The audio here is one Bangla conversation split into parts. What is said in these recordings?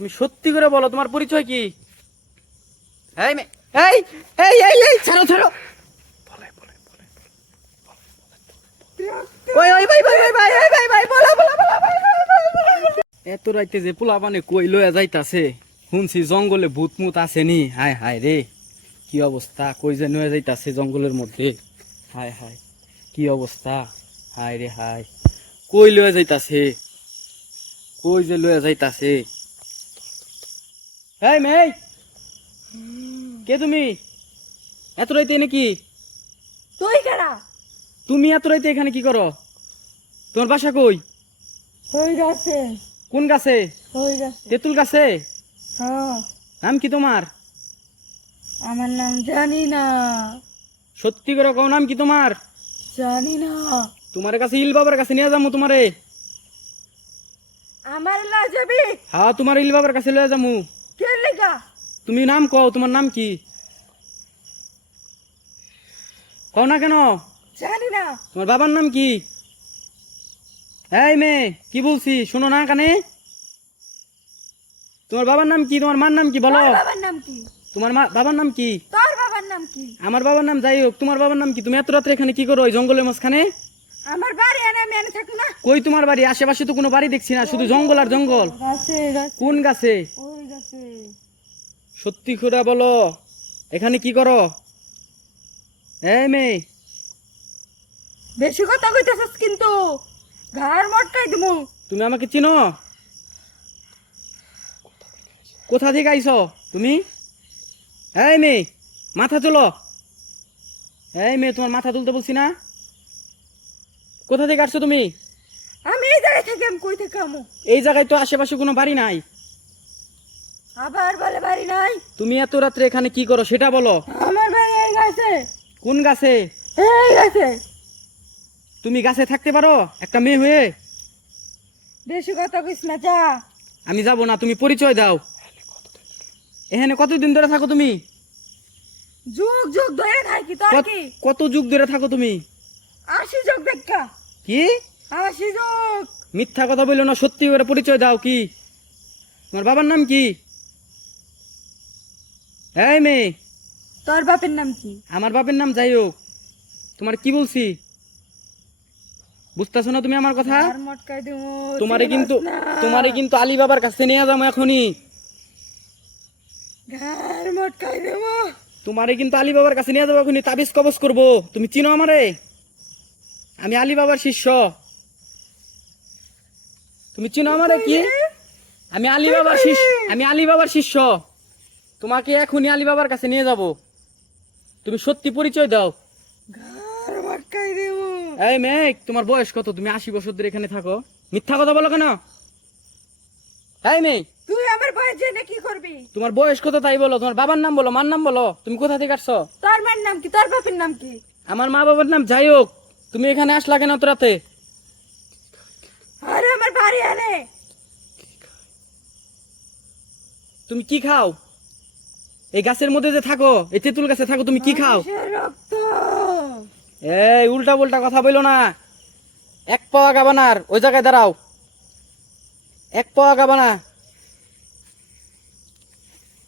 তুমি সত্যি করে বলো তোমার পরিচয় কি? এই এই এই এই এই ছাড়ো ছাড়ো। ওই ওই ভাই ভাই ভাই ভাই ভাই ভাই বলো বলো বলো ভাই ভাই ভাই। এত রাইতে যে পোলা মানে কই লয়া যাইতাছে, শুনছি জঙ্গলে ভূত মুত আসেনি। হায় হায় রে, কি অবস্থা, কই যে নয়া যাইতাছে জঙ্গলের মধ্যে। হায় হায় কি অবস্থা, হায় রে হায়, কই লয়া যাইতাছে, কই যে লয়া যাইতাছে। এই মেয়ে, কে তুমি? এত রাইতে নাকি? তুই কেডা? তুমি এত রাইতে এখানে কি করো? তোমার বাসা কই? ওই গাছে। কোন গাছে? ওই গাছে। তেঁতুল গাছে? হ্যাঁ। নাম কি তোমার? আমার নাম জানি না। সত্যি করে কও, নাম কি তোমার? জানি না। তোমার কাছে ইল বাবার কাছে নিয়ে যাবো তোমারে। আমার লা যাবি? হ্যাঁ, তোমার ইল বাবার কাছে লয়ে যাবো। কে লেগা? তুমি নাম কও, তোমার নাম কি? কও না কেন? জানি না। তোমার বাবার নাম কি? এই মেয়ে, কি বলছি শোনো না কানে? তোমার বাবার নাম কি, তোমার মার নাম কি বলো? তোর বাবার নাম কি? তোমার বাবার নাম কি? তোর বাবার নাম কি? আমার বাবার নাম যাই হোক, তোমার বাবার নাম কি? তুমি এত রাত্রে এখানে কি করো ওই জঙ্গলের মাঝখানে? আমার বাড়ি আমি এনে থাকি না। কই তোমার বাড়ি? আশেপাশে তো কোনো বাড়ি দেখছি না, শুধু জঙ্গল আর জঙ্গল। গাছে গাছে। কোন গাছে? ওই গাছে। সত্যি করে বলো, এখানে কি করো? এই মেয়ে, বেশি কথা কইতেছস কিন্তু ঘাড় মটকাই দিমু। তুমি আমাকে চিনো? কোথা থেকে আইছো তুমি? এই মেয়ে, মাথা তুলো। এই মেয়ে, তোমার মাথা তুলতে বলছি না? কোথা থেকে আসছো তুমি? আমি এই জায়গায় থাকি, আমি কই থেকে আমু? এই জায়গায় তো আশেপাশে কোনো বাড়ি নাই। আবার বলে বাড়ি নাই। তুমি এত রাত্রে এখানে কি করো সেটা বলো। আমার বাড়ি এই গাছে। কোন গাছে? এই গাছে। তুমি গাছে থাকতে পারো একটা মেয়ে হয়ে? বেশি কথা কইস না, যা। আমি যাব না, তুমি পরিচয় দাও। এখানে কতদিন ধরে থাকো তুমি? যুগ যুগ ধরে থাকি। তোর কি? কত যুগ ধরে থাকো তুমি? 80 যুগ দেখা। কি 80 যুগ। মিথ্যা কথা বললো না, সত্যি করে পরিচয় দাও। কি তোমার বাবার নাম কি? এই মেয়ে, তোর বাপের নাম কি? আমার বাপের নাম যাই হোক, তোমার কি বলছি বুঝতেছো না তুমি আমার কথা? আর মটকাই দিমু। তোমারে কিন্তু আলী বাবার কাছে নিয়ে যাবো এখনই। ঘর মটকাই দিমু। তোমারে কিন্তু আলী বাবার কাছে নিয়ে যাবো এখনই, তাবিজ কবজ করবো। তুমি চিনো আমারে? আমি আলী বাবার শিষ্য। তুমি চিনো আমারে? কি আমি আলী বাবার শিষ্য, আমি আলী বাবার শিষ্য। তোমাকে এখনই আলী বাবার কাছে নিয়ে যাব, তুমি সত্যি পরিচয় দাও। ঘর মটকাই দিমু। এই মেয়ে, তোমার বয়স কত? তুমি 80 বছর ধরে এখানে থাকো, মিথ্যা কথা বলো কেন? এই মেয়ে, তুই আমার বয়স জেনে কি করবি? তোমার বয়স কত তাই বলো। তোমার বাবার নাম বলো, মার নাম বলো। তুমি কোথা থেকে আসছো? তোর মার নাম কি? তোর বাপের নাম কি? আমার মা বাবার নাম যাই হোক, তুমি এখানে আসলা কেন এত রাতে? আরে আমার বাড়ি আনে। তুমি কি খাও? এই গাছের মধ্যে যে থাকো, এই তেঁতুল গাছে থাকো, তুমি কি খাও? মানুষের রক্ত। এই উল্টা পুল্টা কথা বলো না। এক পাওয়া গাবানার ওই জায়গায় দাঁড়াও, এক পাওয়া গাবানা।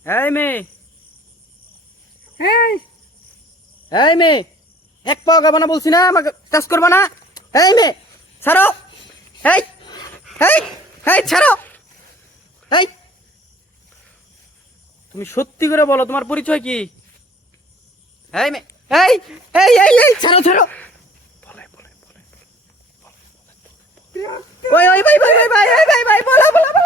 এই মেয়ে, এই এই মেয়ে, এক পাওয়া গাবানা বলছি না, আমাকে কাজ করবা না। এই মেয়ে ছাড়ো। এই এই এই ছাড়ো। এই তুমি সত্যি করে বলো তোমার পরিচয় কি? এই মেয়ে, এই এই এই এই ছাড়ো ছাড়ো। ওই ওই ভাই ভাই ভাই ভাই ভাই ভাই বলো বলো।